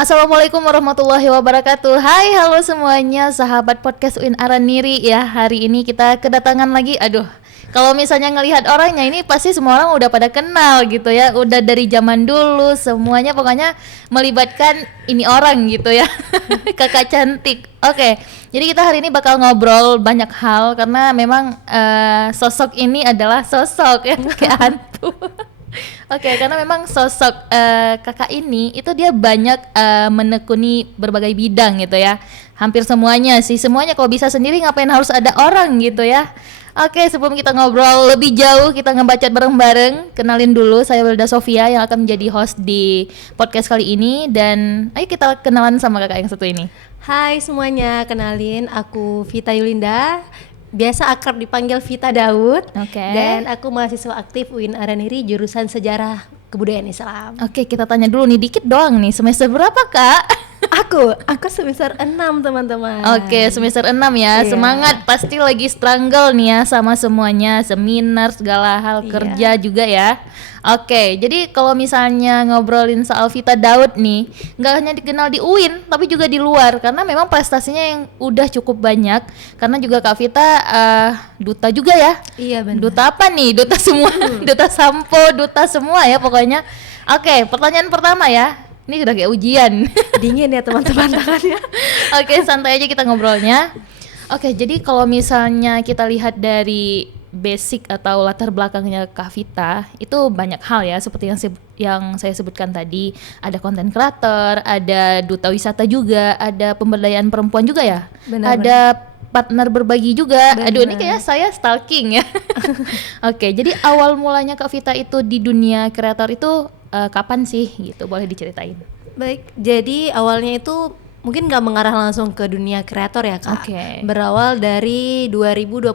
Assalamualaikum warahmatullahi wabarakatuh. Hai, halo semuanya, sahabat podcast UIN Araniri ya. Hari ini kita kedatangan lagi. Kalau misalnya ngelihat orangnya ini pasti semua orang udah pada kenal gitu ya. Udah dari zaman dulu semuanya pokoknya melibatkan ini orang gitu ya. Kakak cantik. Oke. Jadi kita hari ini bakal ngobrol banyak hal karena memang sosok ini adalah sosok ya kayak hantu. Oke, karena memang sosok kakak ini itu dia banyak menekuni berbagai bidang gitu ya. Hampir semuanya sih, semuanya kalau bisa sendiri ngapain harus ada orang gitu ya. Oke, sebelum kita ngobrol lebih jauh, kita ngebacot bareng-bareng. Kenalin dulu, saya Wilda Sofia yang akan menjadi host di podcast kali ini. Dan ayo kita kenalan sama kakak yang satu ini. Hai semuanya, kenalin aku Vita Yulinda. Biasa akrab dipanggil Vita Daud. Oke. Dan aku mahasiswa aktif UIN Araniri jurusan Sejarah Kebudayaan Islam. Oke, kita tanya dulu nih dikit doang nih. Semester berapa, Kak? Aku semester 6 teman-teman. Oke, semester 6 ya. Iya. Semangat, pasti lagi struggle nih ya sama semuanya, seminar, segala hal, Iya. kerja juga ya. Oke, jadi kalau misalnya ngobrolin soal Vita Daud nih, nggak hanya dikenal di UIN, tapi juga di luar, karena memang prestasinya yang udah cukup banyak. Karena juga Kak Vita duta juga ya. Iya benar. Duta apa nih? Duta semua, duta sampo, duta semua ya pokoknya. Oke, pertanyaan pertama ya. Ini udah kayak ujian. Dingin ya teman-teman tangannya. Oke, santai aja kita ngobrolnya. Oke, jadi kalau misalnya kita lihat dari basic atau latar belakangnya Kak Vita, itu banyak hal ya, seperti yang saya sebutkan tadi. Ada konten kreator, ada duta wisata juga, ada pemberdayaan perempuan juga ya. Benar, ada partner berbagi juga. Benar. Aduh, ini kayak saya stalking ya. Oke, jadi awal mulanya Kak Vita itu di dunia kreator itu kapan sih gitu? Boleh diceritain? Baik, jadi awalnya itu mungkin nggak mengarah langsung ke dunia kreator ya Kak. Oke. Berawal dari 2021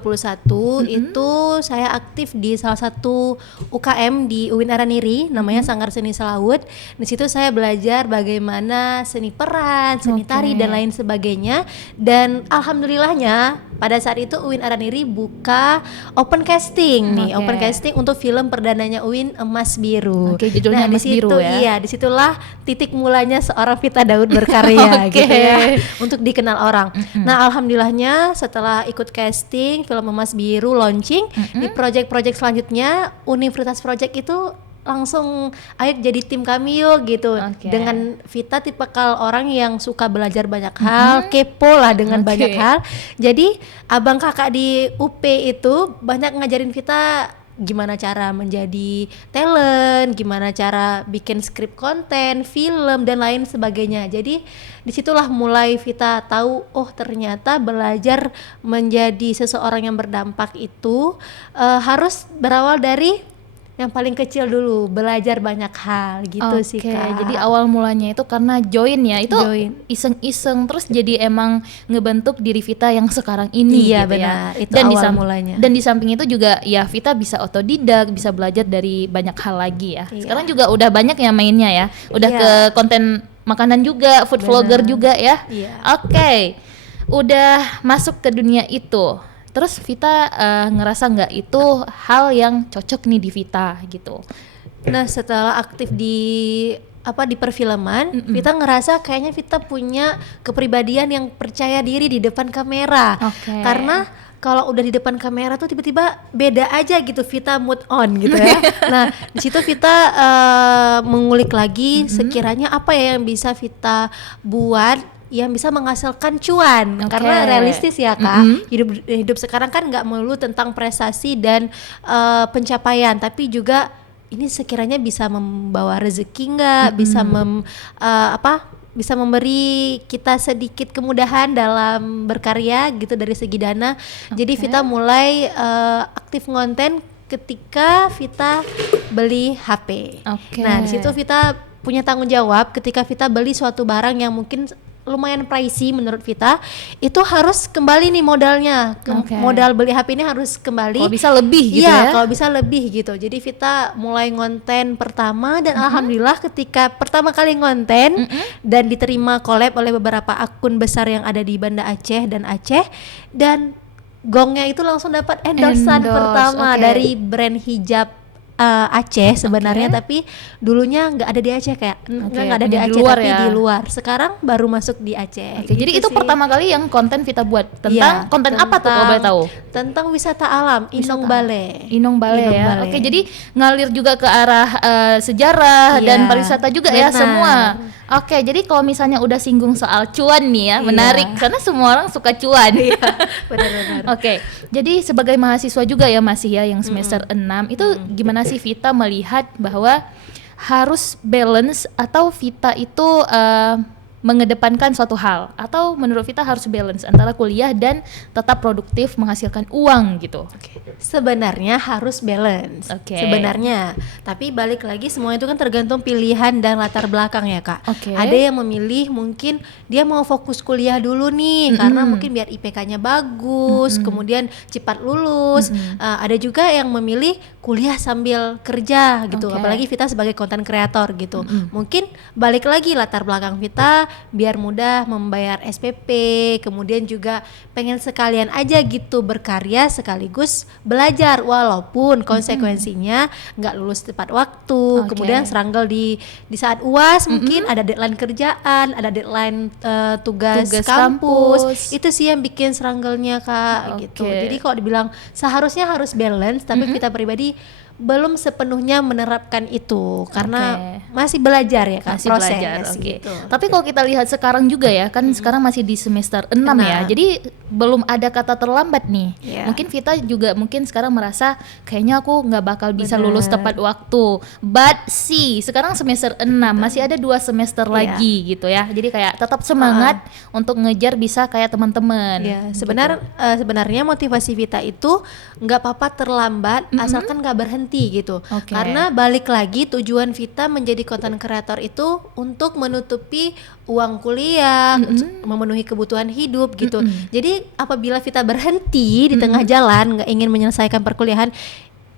itu saya aktif di salah satu UKM di UIN Araniri, namanya Sanggar Seni Selawut. Di situ saya belajar bagaimana seni peran, seni tari dan lain sebagainya. Dan alhamdulillahnya pada saat itu UIN Araniri buka open casting nih, Oke. open casting untuk film perdananya UIN Emas Biru. Oke, judulnya Emas di situ, Biru ya. Iya, disitulah titik mulanya seorang Vita Daud berkarya Oke. gitu ya, untuk dikenal orang. Nah, alhamdulillahnya setelah ikut casting film Emas Biru launching di project-project selanjutnya, Universitas Project itu langsung ayo jadi tim kami yuk gitu. Oke. Dengan Vita tipikal orang yang suka belajar banyak hal, kepo lah dengan Oke. banyak hal. Jadi abang kakak di UP itu banyak ngajarin Vita gimana cara menjadi talent, gimana cara bikin skrip konten, film dan lain sebagainya. Jadi disitulah mulai Vita tahu, oh ternyata belajar menjadi seseorang yang berdampak itu harus berawal dari yang paling kecil dulu, belajar banyak hal gitu sih Oke, Kak. jadi awal mulanya itu karena join ya, itu Join. iseng-iseng terus jadi emang ngebentuk diri Vita yang sekarang ini Iya, gitu benar. ya. Itu awal mulanya. Dan di samping itu juga ya Vita bisa otodidak, bisa belajar dari banyak hal lagi ya. Iya. Sekarang juga udah banyak ya mainnya ya, udah Iya. ke konten makanan juga, food Benar. vlogger juga ya. Iya. Oke, udah masuk ke dunia itu. Terus Vita ngerasa nggak itu hal yang cocok nih di Vita gitu? Nah, setelah aktif di perfilman, Vita ngerasa kayaknya Vita punya kepribadian yang percaya diri di depan kamera. Oke. Karena kalau udah di depan kamera tuh tiba-tiba beda aja gitu, Vita mood on gitu ya. Nah, di situ Vita mengulik lagi sekiranya apa ya yang bisa Vita buat yang bisa menghasilkan cuan. Oke. Karena realistis ya Kak, hidup sekarang kan nggak melulu tentang prestasi dan pencapaian, tapi juga ini sekiranya bisa membawa rezeki nggak, bisa memberi kita sedikit kemudahan dalam berkarya gitu dari segi dana. Jadi Vita mulai aktif ngonten ketika Vita beli HP. Oke. Nah, di situ Vita punya tanggung jawab ketika Vita beli suatu barang yang mungkin lumayan pricey menurut Vita, itu harus kembali nih modalnya. Oke. Modal beli HP ini harus kembali. Kalau bisa lebih gitu Iya, ya. kalau bisa lebih gitu. Jadi Vita mulai ngonten pertama dan alhamdulillah ketika pertama kali ngonten dan diterima collab oleh beberapa akun besar yang ada di Banda Aceh dan gongnya itu langsung dapat endorsean Endorse, pertama oke. dari brand hijab Aceh sebenarnya, tapi dulunya nggak ada di Aceh, kayak nggak ada di punya di Aceh luar tapi ya. di luar. Sekarang baru masuk di Aceh. Oke, jadi itu sih. pertama kali yang konten Vita buat Iya, tentang konten apa tuh kalau boleh tahu? Tentang wisata alam, Inong Bale. Inong Bale Inong ya. Bale. Oke, jadi ngalir juga ke arah sejarah Iya, dan pariwisata juga ya benar. semua. Oke, jadi kalau misalnya udah singgung soal cuan nih ya, Iya. menarik karena semua orang suka cuan. Benar-benar. Oke, jadi sebagai mahasiswa juga ya masih ya yang semester 6 itu gimana sih Vita melihat bahwa harus balance atau Vita itu mengedepankan suatu hal atau menurut Vita harus balance antara kuliah dan tetap produktif menghasilkan uang gitu. Sebenarnya harus balance. Oke. Sebenarnya, tapi balik lagi semua itu kan tergantung pilihan dan latar belakang ya, Kak. Oke. Ada yang memilih mungkin dia mau fokus kuliah dulu nih karena mungkin biar IPK-nya bagus, kemudian cepat lulus. Ada juga yang memilih kuliah sambil kerja gitu. Oke. Apalagi Vita sebagai content creator gitu. Mungkin balik lagi latar belakang Vita biar mudah membayar SPP, kemudian juga pengen sekalian aja gitu berkarya sekaligus belajar walaupun konsekuensinya nggak lulus tepat waktu. Oke. Kemudian struggle di saat UAS mungkin ada deadline kerjaan, ada deadline tugas Tugas kampus. kampus. Itu sih yang bikin struggle-nya, Kak, gitu. Oke. Jadi kalau dibilang seharusnya harus balance, tapi Vita pribadi belum sepenuhnya menerapkan itu karena masih belajar ya, Kak, Masih proses belajar, oke. gitu. Tapi kalau kita lihat sekarang juga ya, kan sekarang masih di semester 6 ya. Enam. Jadi belum ada kata terlambat nih. Iya. Mungkin Vita juga mungkin sekarang merasa kayaknya aku nggak bakal bisa Bener. lulus tepat waktu. But see, sekarang semester 6 masih ada 2 semester Iya. lagi gitu ya. Jadi kayak tetap semangat untuk ngejar bisa kayak teman-teman. Ya, Gitu. sebenarnya motivasi Vita itu nggak apa-apa terlambat asalkan nggak berhenti gitu. Oke. Karena balik lagi tujuan Vita menjadi content creator itu untuk menutupi uang kuliah, memenuhi kebutuhan hidup gitu. Jadi apabila Vita berhenti di tengah jalan nggak ingin menyelesaikan perkuliahan,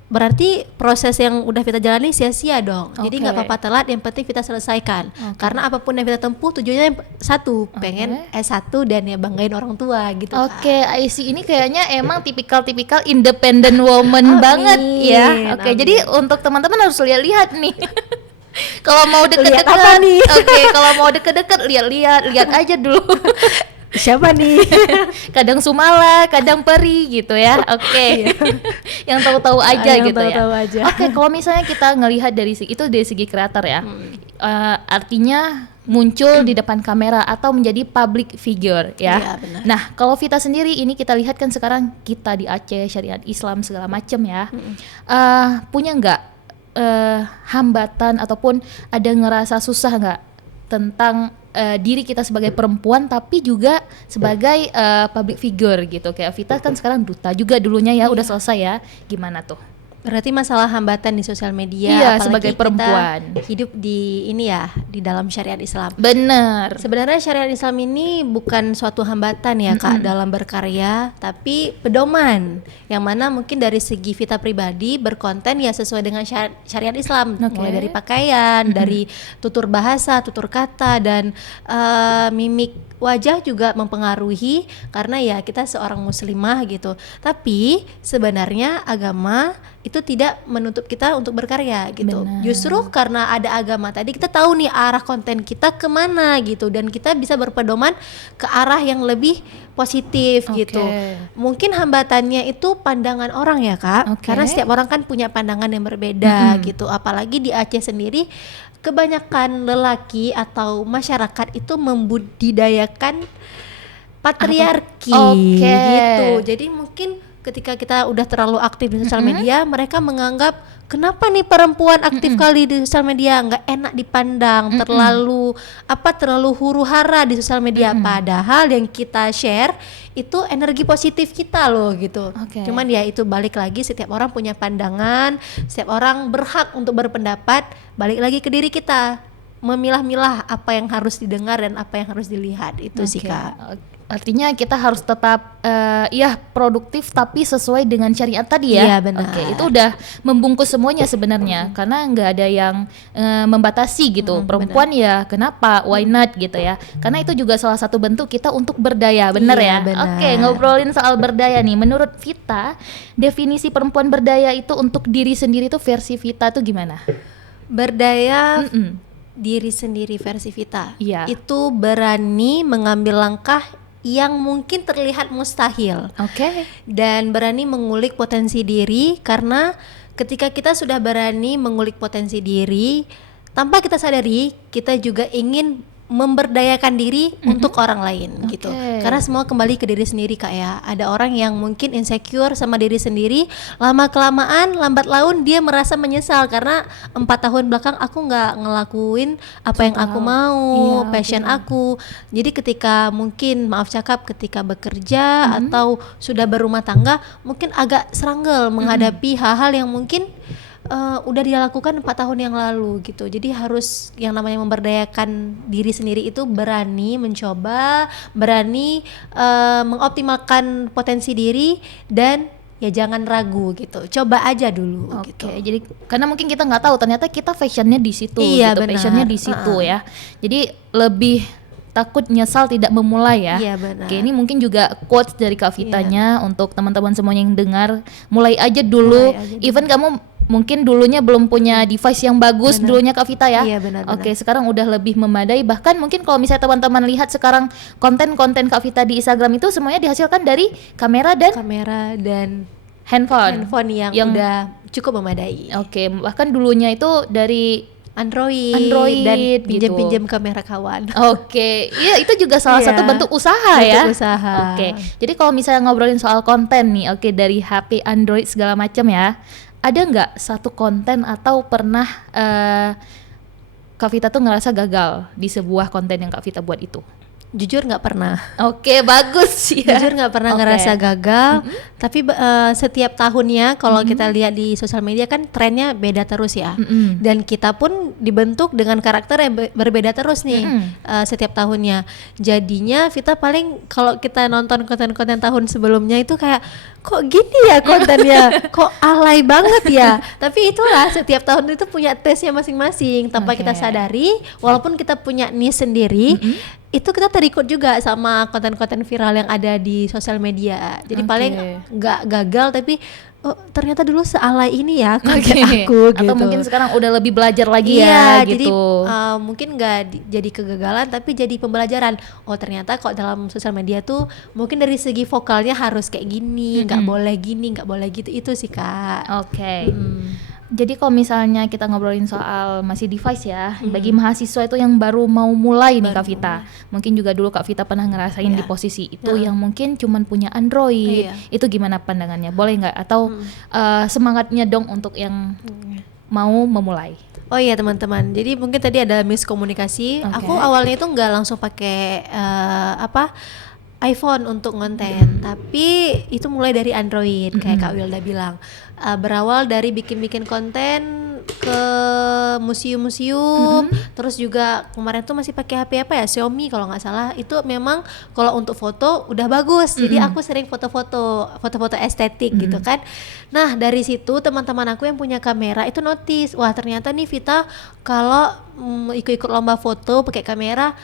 berarti proses yang udah Vita jalani sia-sia dong. Jadi nggak Oke. apa-apa telat, yang penting Vita selesaikan. Karena apapun yang Vita tempuh tujuannya yang satu, pengen S1 dan ya banggain orang tua gitu. Kak. Oke, IC ini kayaknya emang tipikal independent woman banget ya. Oke, amin. jadi untuk teman-teman harus lihat-lihat nih. Kalau mau Lihat deket-deket, apa nih? Oke, kalau mau deket-deket lihat aja dulu. Siapa nih? Kadang Sumala, kadang Peri gitu ya. Oke. Yang tahu-tahu aja Yang gitu ya. tahu-tahu aja. Oke, kalau misalnya kita ngelihat dari dari segi kreator ya. Artinya muncul di depan kamera atau menjadi public figure ya. Iya, benar. Nah, kalau Vita sendiri ini kita lihat kan sekarang kita di Aceh, syariat Islam segala macam ya. Punya nggak hambatan ataupun ada ngerasa susah nggak tentang diri kita sebagai perempuan tapi juga sebagai public figure gitu. Kayak Vita kan sekarang duta juga dulunya ya, udah selesai ya. Gimana tuh? Berarti masalah hambatan di sosial media, Iya, apalagi sebagai kita perempuan. hidup di ini ya, di dalam syariat Islam. Bener. Sebenarnya syariat Islam ini bukan suatu hambatan ya, Kak, dalam berkarya, tapi pedoman yang mana mungkin dari segi Vita pribadi berkonten ya sesuai dengan syariat Islam, Oke. mulai dari pakaian, dari tutur bahasa, tutur kata, dan mimik wajah juga mempengaruhi karena ya kita seorang muslimah gitu. Tapi sebenarnya agama itu tidak menutup kita untuk berkarya gitu. Benar. Justru karena ada agama tadi kita tahu nih arah konten kita kemana gitu, dan kita bisa berpedoman ke arah yang lebih positif Oke. gitu. Mungkin hambatannya itu pandangan orang ya, Kak. Oke. Karena setiap orang kan punya pandangan yang berbeda gitu. Apalagi di Aceh sendiri kebanyakan lelaki atau masyarakat itu membudidayakan patriarki Oke. gitu. Jadi mungkin ketika kita udah terlalu aktif di sosial media, mereka menganggap kenapa nih perempuan aktif kali di sosial media, nggak enak dipandang, terlalu huru hara di sosial media. Padahal yang kita share itu energi positif kita loh gitu. Oke. Cuman ya itu balik lagi, setiap orang punya pandangan, setiap orang berhak untuk berpendapat, balik lagi ke diri kita. memilah-milah apa yang harus didengar dan apa yang harus dilihat itu sih Oke. Kak. Artinya kita harus tetap produktif tapi sesuai dengan syariat tadi ya. Iya, benar. Oke, itu udah membungkus semuanya sebenarnya karena nggak ada yang membatasi gitu. Perempuan ya kenapa? Why not gitu ya? Karena itu juga salah satu bentuk kita untuk berdaya, benar Iya, ya? benar. Oke, ngobrolin soal berdaya nih. Menurut Vita, definisi perempuan berdaya itu untuk diri sendiri tuh versi Vita tuh gimana? Berdaya Mm-mm. diri sendiri versi Vita. Iya. Itu berani mengambil langkah yang mungkin terlihat mustahil. Oke. Dan berani mengulik potensi diri, karena ketika kita sudah berani mengulik potensi diri, tanpa kita sadari kita juga ingin memberdayakan diri untuk orang lain gitu. Karena semua kembali ke diri sendiri Kak ya. Ada orang yang mungkin insecure sama diri sendiri, lama kelamaan lambat laun dia merasa menyesal karena 4 tahun belakang aku nggak ngelakuin apa yang aku mau, Iya, passion aku. Jadi ketika mungkin maaf cakap ketika bekerja atau sudah berumah tangga, mungkin agak struggle menghadapi hal-hal yang mungkin udah dia lakukan 4 tahun yang lalu gitu. Jadi harus yang namanya memberdayakan diri sendiri itu berani mencoba, berani mengoptimalkan potensi diri, dan ya jangan ragu gitu. Coba aja dulu gitu. Oke, jadi karena mungkin kita nggak tahu ternyata kita fashionnya di situ, Iya, gitu. benar. Passionnya di situ ya. Jadi lebih takut nyesal tidak memulai ya. Iya, benar. Oke, ini mungkin juga quotes dari Kak Vitanya untuk teman-teman semuanya yang dengar, mulai aja dulu. Mulai aja dulu. Even kamu mungkin dulunya belum punya device yang bagus, dulunya Kak Vita ya. Iya, benar-benar. Oke, sekarang udah lebih memadai. Bahkan mungkin kalau misalnya teman-teman lihat sekarang konten-konten Kak Vita di Instagram itu semuanya dihasilkan dari kamera dan Kamera dan handphone. handphone yang udah cukup memadai. Oke, bahkan dulunya itu dari Android dan gitu. pinjam-pinjam kamera kawan. Oke, iya itu juga salah Iya, satu bentuk usaha bentuk ya. usaha. Oke, jadi kalau misalnya ngobrolin soal konten nih, oke dari HP, Android segala macam ya, ada nggak satu konten atau pernah Kak Vita tuh ngerasa gagal di sebuah konten yang Kak Vita buat itu? Jujur nggak pernah. Oke, bagus ya. Jujur nggak pernah Oke. ngerasa gagal, tapi setiap tahunnya kalau kita lihat di sosial media kan trennya beda terus ya. Dan kita pun dibentuk dengan karakter yang berbeda terus nih setiap tahunnya. Jadinya Vita paling kalau kita nonton konten-konten tahun sebelumnya itu kayak kok gini ya kontennya, kok alay banget ya. Tapi itulah setiap tahun itu punya taste-nya masing-masing tanpa Oke. kita sadari, walaupun kita punya niche sendiri. Itu kita terikut juga sama konten-konten viral yang ada di sosial media. Jadi Oke. paling nggak gagal, tapi oh, ternyata dulu sealai ini ya konten Oke. aku gitu. Atau mungkin sekarang udah lebih belajar lagi Iya, ya jadi gitu. mungkin nggak jadi kegagalan, tapi jadi pembelajaran. Oh ternyata kok dalam sosial media tuh mungkin dari segi vokalnya harus kayak gini, nggak boleh gini, nggak boleh gitu. Itu sih Kak. Oke. Jadi kalau misalnya kita ngobrolin soal masih device ya, bagi mahasiswa itu yang baru mau mulai nih Kak Vita, mungkin juga dulu Kak Vita pernah ngerasain di posisi itu yang mungkin cuman punya Android, itu gimana pandangannya? Boleh nggak? Atau semangatnya dong untuk yang mau memulai? Oh iya teman-teman, jadi mungkin tadi ada miskomunikasi. Oke. Aku awalnya itu nggak langsung pakai iPhone untuk konten, tapi itu mulai dari Android kayak Kak Wilda bilang. Berawal dari bikin-bikin konten ke museum-museum, terus juga kemarin tuh masih pakai HP apa ya, Xiaomi kalau nggak salah. Itu memang kalau untuk foto udah bagus, jadi aku sering foto-foto estetik gitu kan. Nah dari situ teman-teman aku yang punya kamera itu notice, wah ternyata nih Vita kalau ikut-ikut lomba foto pakai kamera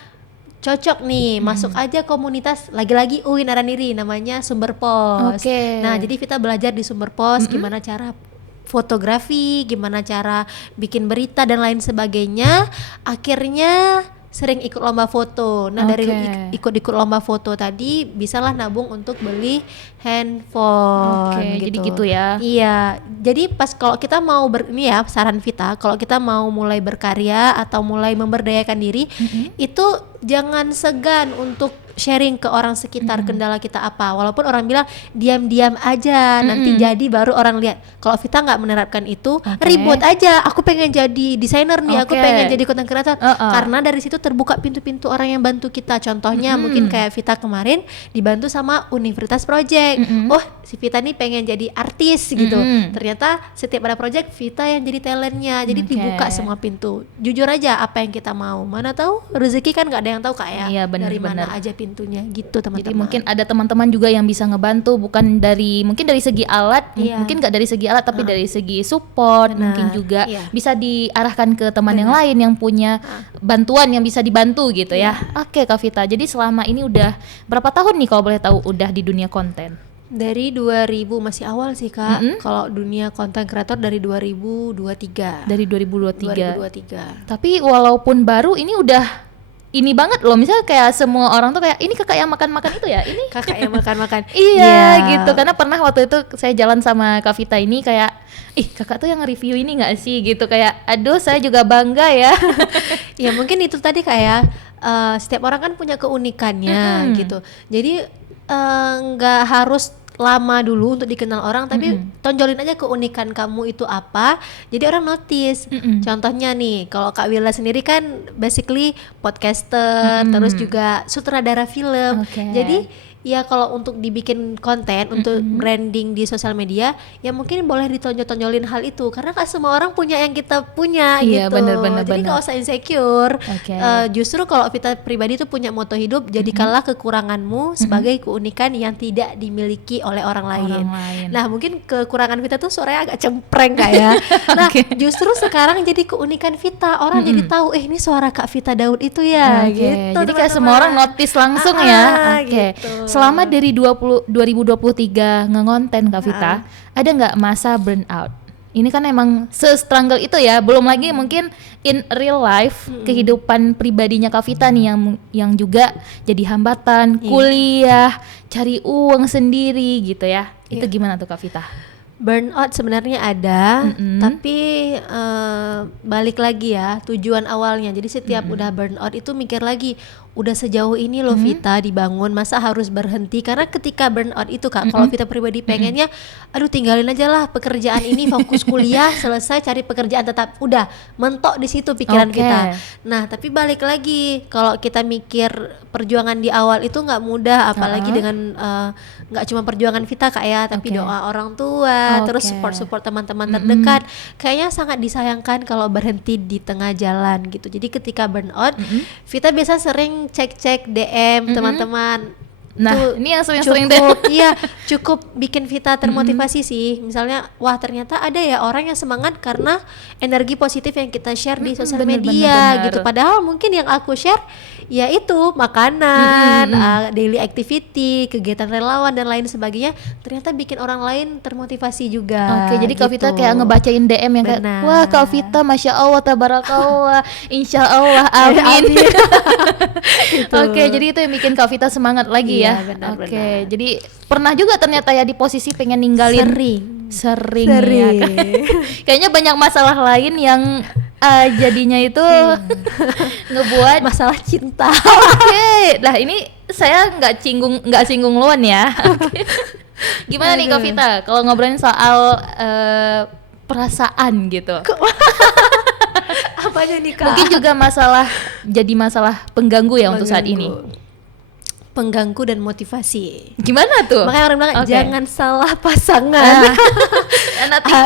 cocok nih, masuk aja komunitas lagi-lagi UIN Araniri namanya Sumber Pos. Oke. Nah, jadi Vita belajar di Sumber Pos gimana cara fotografi, gimana cara bikin berita dan lain sebagainya. Akhirnya sering ikut lomba foto. Nah, dari ikut-ikut lomba foto tadi bisalah nabung untuk beli handphone. Oke, jadi gitu ya. Iya, jadi pas kalau kita mau ini ya saran Vita, kalau kita mau mulai berkarya atau mulai memberdayakan diri, itu jangan segan untuk sharing ke orang sekitar kendala kita apa, walaupun orang bilang diam-diam aja nanti jadi baru orang lihat. Kalau Vita nggak menerapkan itu, ribut aja, aku pengen jadi desainer nih, aku pengen jadi content creator, karena dari situ terbuka pintu-pintu orang yang bantu kita. Contohnya mungkin kayak Vita kemarin dibantu sama Universitas Project, oh si Vita nih pengen jadi artis gitu, ternyata setiap ada project Vita yang jadi talentnya, jadi dibuka semua pintu. Jujur aja apa yang kita mau, mana tahu rezeki kan nggak ada yang tahu Kak ya. Iya, bener, dari mana aja pintunya gitu teman-teman. Jadi mungkin ada teman-teman juga yang bisa ngebantu, bukan dari mungkin dari segi alat, mungkin nggak dari segi alat tapi dari segi support. Mungkin juga bisa diarahkan ke teman yang lain yang punya bantuan yang bisa dibantu gitu ya. Oke Kak Vita, jadi selama ini udah berapa tahun nih kalau boleh tahu udah di dunia konten? Dari 2000 masih awal sih Kak. Kalau dunia content creator dari 2023. Dari 2023. 2023. Tapi walaupun baru ini udah ini banget loh, misalnya kayak semua orang tuh kayak ini kakak yang makan-makan itu ya, ini Kakak yang makan-makan. iya gitu, karena pernah waktu itu saya jalan sama Kak Vita ini kayak kakak tuh yang review ini nggak sih gitu, kayak aduh saya juga bangga ya. Ya mungkin itu tadi kayak setiap orang kan punya keunikannya gitu, jadi nggak harus lama dulu untuk dikenal orang, tapi tonjolin aja keunikan kamu itu apa, jadi orang notice. Contohnya nih, kalau Kak Willa sendiri kan basically podcaster, terus juga sutradara film. Jadi ya kalau untuk dibikin konten untuk branding di sosial media, ya mungkin boleh ditonjol-tonjolin hal itu, karena kan semua orang punya yang kita punya gitu. Jadi nggak usah insecure. Justru kalau Vita pribadi tuh punya moto hidup, jadikanlah kekuranganmu sebagai keunikan yang tidak dimiliki oleh orang lain. Nah mungkin kekurangan Vita tuh suaranya agak cempreng kayak. Nah justru sekarang jadi keunikan Vita, orang jadi tahu ini suara Kak Vita Daud itu ya. Gitu. Jadi kayak semua orang notice langsung ya. Gitu. Selama dari 2023 nge-konten Kak Vita, ada nggak masa burnout? Ini kan emang se-struggle itu ya, belum lagi mungkin in real life kehidupan pribadinya Kak Vita nih yang juga jadi hambatan, kuliah, cari uang sendiri gitu ya. Itu gimana tuh Kak Vita? Burnout sebenarnya ada, tapi balik lagi ya tujuan awalnya. Jadi setiap udah burnout itu mikir lagi, udah sejauh ini loh Vita dibangun, masa harus berhenti? Karena ketika burnout itu Kak, kalau Vita pribadi pengennya, aduh tinggalin aja lah pekerjaan ini, fokus kuliah, selesai cari pekerjaan tetap, udah mentok di situ pikiran kita. Nah tapi balik lagi, kalau kita mikir perjuangan di awal itu nggak mudah, apalagi dengan nggak cuma perjuangan Vita Kak ya, tapi doa orang tua, terus support teman-teman terdekat, kayaknya sangat disayangkan kalau berhenti di tengah jalan gitu. Jadi ketika burnout, Vita biasa sering cek DM teman-teman. Nah tuh ini yang sering-sering deh. Iya cukup bikin Vita termotivasi sih. Misalnya wah ternyata ada ya orang yang semangat karena energi positif yang kita share di sosial media gitu. Padahal mungkin yang aku share ya itu makanan, daily activity, kegiatan relawan dan lain sebagainya, ternyata bikin orang lain termotivasi juga. Jadi Kak Vita kayak ngebacain DM yang kayak wah Kak Vita Masya Allah tabarakallah, Insya Allah amin. Jadi itu yang bikin Kak Vita semangat lagi ya. Jadi pernah juga ternyata ya di posisi pengen ninggalin. Sering. Ya, kayaknya banyak masalah lain yang jadinya itu ngebuat masalah cinta. Lah ini saya nggak singgung Luan ya. Gimana nih Kak Vita kalau ngobrolin soal perasaan gitu? Apanya nih Kak? Mungkin juga jadi masalah pengganggu ya untuk saat ini. Pengganggu dan motivasi. Gimana tuh? Makanya orang bilang jangan salah pasangan.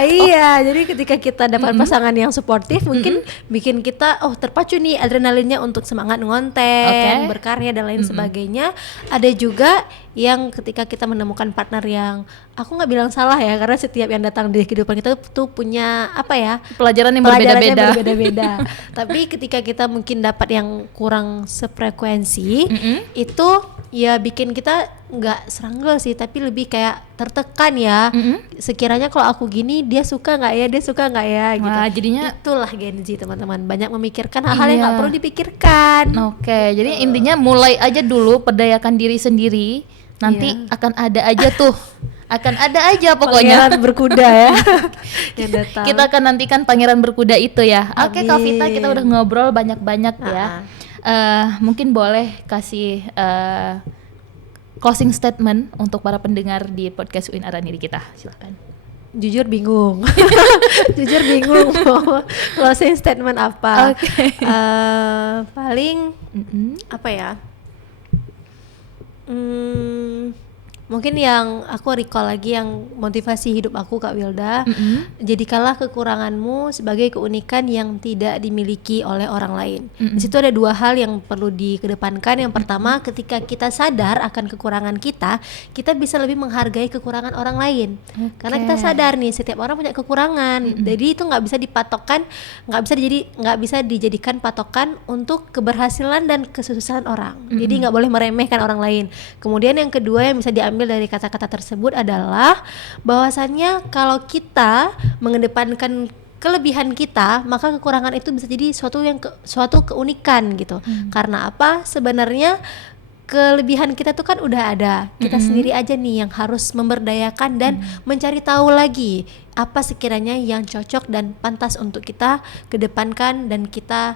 Iya, jadi ketika kita dapat pasangan yang suportif, mungkin bikin kita terpacu nih adrenalinnya untuk semangat ngonten, berkarya dan lain sebagainya. Ada juga yang ketika kita menemukan partner yang aku nggak bilang salah ya, karena setiap yang datang di kehidupan kita tuh punya pelajaran yang berbeda-beda. Tapi ketika kita mungkin dapat yang kurang sefrekuensi, itu ya bikin kita nggak struggle sih, tapi lebih kayak tertekan ya. Sekiranya kalau aku gini dia suka nggak ya, gitu. Wah, jadinya itulah Gen Z teman-teman, banyak memikirkan hal-hal yang nggak perlu dipikirkan. Jadi intinya mulai aja dulu, perdayakan diri sendiri, nanti akan ada aja tuh Akan ada aja pokoknya. Pangeran berkuda ya yang datang. Kita akan nantikan pangeran berkuda itu ya. Oke Kak Vita, kita udah Amin. ngobrol banyak-banyak ya. Mungkin boleh kasih closing statement untuk para pendengar di podcast UIN Araniri kita. Silakan. Jujur bingung. Jujur bingung mau closing statement apa. Oke. Paling apa ya? Mungkin yang aku recall lagi yang motivasi hidup aku Kak Wilda, jadikanlah kekuranganmu sebagai keunikan yang tidak dimiliki oleh orang lain. Di situ ada dua hal yang perlu dikedepankan. Yang pertama, ketika kita sadar akan kekurangan kita bisa lebih menghargai kekurangan orang lain. Karena kita sadar nih setiap orang punya kekurangan. Jadi itu nggak bisa dipatokkan, nggak bisa dijadikan patokan untuk keberhasilan dan kesuksesan orang. Jadi nggak boleh meremehkan orang lain. Kemudian yang kedua yang bisa diambil dari kata-kata tersebut adalah bahwasannya kalau kita mengedepankan kelebihan kita, maka kekurangan itu bisa jadi suatu keunikan gitu. Karena apa? Sebenarnya kelebihan kita tuh kan udah ada. Kita sendiri aja nih yang harus memberdayakan dan mencari tahu lagi apa sekiranya yang cocok dan pantas untuk kita kedepankan dan kita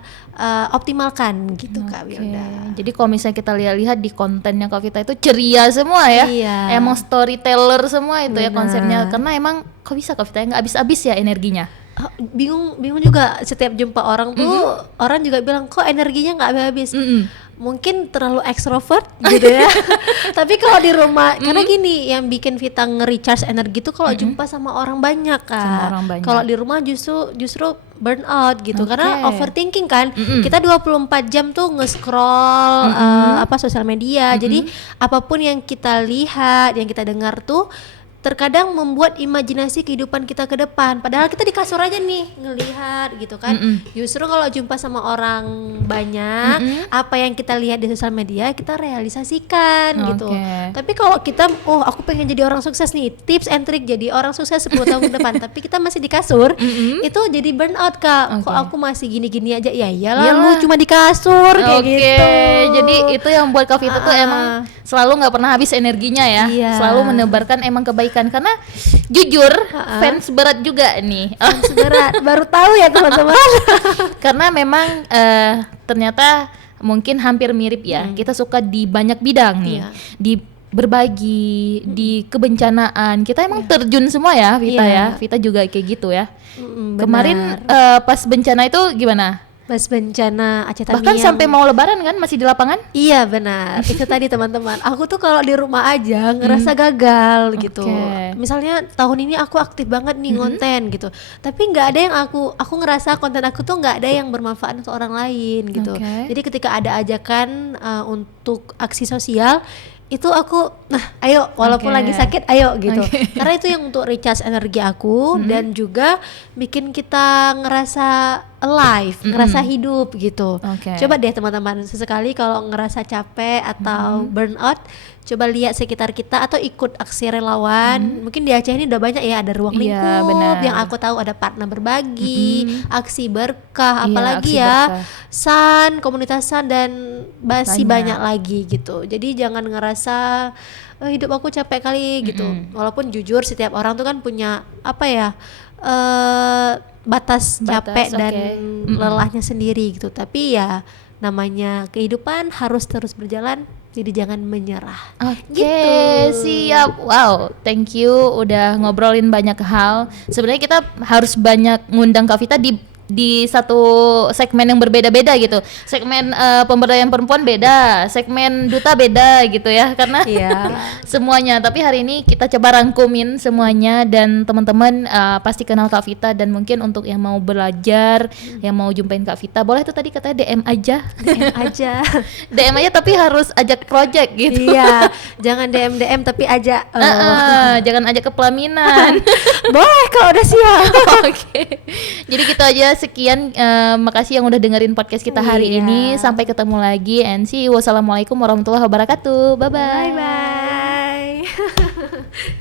optimalkan gitu Kak Wilda. Jadi kalau misalnya kita lihat di kontennya Kak Vita itu ceria semua ya. Iya. Emang storyteller semua itu ya Benar. konsepnya. Karena emang kok bisa Kak Vita nggak habis-habis ya energinya. Bingung juga setiap jumpa orang tuh orang juga bilang kok energinya nggak habis. Mungkin terlalu ekstrovert gitu ya. Tapi kalau di rumah karena gini yang bikin Vita nge-recharge energi tuh kalau jumpa sama orang banyak Kak. Sama orang banyak. Kalau di rumah justru burn out gitu. Oke. Karena overthinking kan. Kita 24 jam tuh nge-scroll sosial media. Jadi apapun yang kita lihat, yang kita dengar tuh terkadang membuat imajinasi kehidupan kita ke depan. Padahal kita di kasur aja nih ngelihat gitu kan. Justru kalau jumpa sama orang banyak, apa yang kita lihat di sosial media kita realisasikan gitu. Tapi kalau kita, aku pengen jadi orang sukses nih, tips and trick jadi orang sukses 10 tahun ke depan, tapi kita masih di kasur, itu jadi burnout Kak. Kok aku masih gini-gini aja? Ya iyalah, lu cuma di kasur kayak gitu. Jadi itu yang buat Kak Vita tuh emang selalu nggak pernah habis energinya ya. Iya. Selalu menebarkan emang kebaikan. Karena jujur fans berat juga nih. Fans berat, baru tahu ya teman-teman. Karena memang ternyata mungkin hampir mirip ya. Kita suka di banyak bidang nih. Di berbagi, di kebencanaan. Kita emang terjun semua ya Vita ya. Vita juga kayak gitu ya. Kemarin pas bencana itu gimana? Pas bencana Aceh Tamiang. Bahkan sampai mau lebaran kan masih di lapangan? Iya benar. Itu tadi teman-teman. Aku tuh kalau di rumah aja ngerasa gagal gitu. Misalnya tahun ini aku aktif banget nih ngonten gitu. Tapi nggak ada yang aku ngerasa konten aku tuh nggak ada yang bermanfaat untuk orang lain gitu. Jadi ketika ada ajakan untuk aksi sosial itu aku ayo walaupun lagi sakit ayo gitu. Karena itu yang untuk recharge energi aku dan juga bikin kita ngerasa alive, ngerasa hidup gitu. Coba deh teman-teman sesekali kalau ngerasa capek atau burnout, coba lihat sekitar kita atau ikut aksi relawan. Mungkin di Aceh ini udah banyak ya, ada ruang lingkup yang aku tahu, ada partner berbagi, aksi berkah, apalagi ya SAN, komunitas SAN dan masih banyak lagi gitu. Jadi jangan ngerasa hidup aku capek kali gitu. Walaupun jujur setiap orang tuh kan punya apa ya batas capek dan lelahnya sendiri gitu. Tapi ya namanya kehidupan harus terus berjalan, jadi jangan menyerah. Gitu. Siap. Wow, thank you udah ngobrolin banyak hal. Sebenarnya kita harus banyak ngundang Kak Vita di satu segmen yang berbeda-beda gitu. Segmen pemberdayaan perempuan beda, segmen duta beda gitu ya, karena semuanya. Tapi hari ini kita coba rangkumin semuanya dan teman-teman pasti kenal Kak Vita, dan mungkin untuk yang mau belajar, yang mau jumpain Kak Vita, boleh tuh tadi katanya DM aja. DM aja tapi harus ajak project gitu. Iya, jangan DM tapi ajak. Jangan ajak ke pelaminan. Boleh kalau udah siap. Oke. Jadi gitu aja. Sekian, makasih yang udah dengerin podcast kita hari ini. Sampai ketemu lagi, and see you. Wassalamualaikum warahmatullahi wabarakatuh. Bye bye. Bye bye.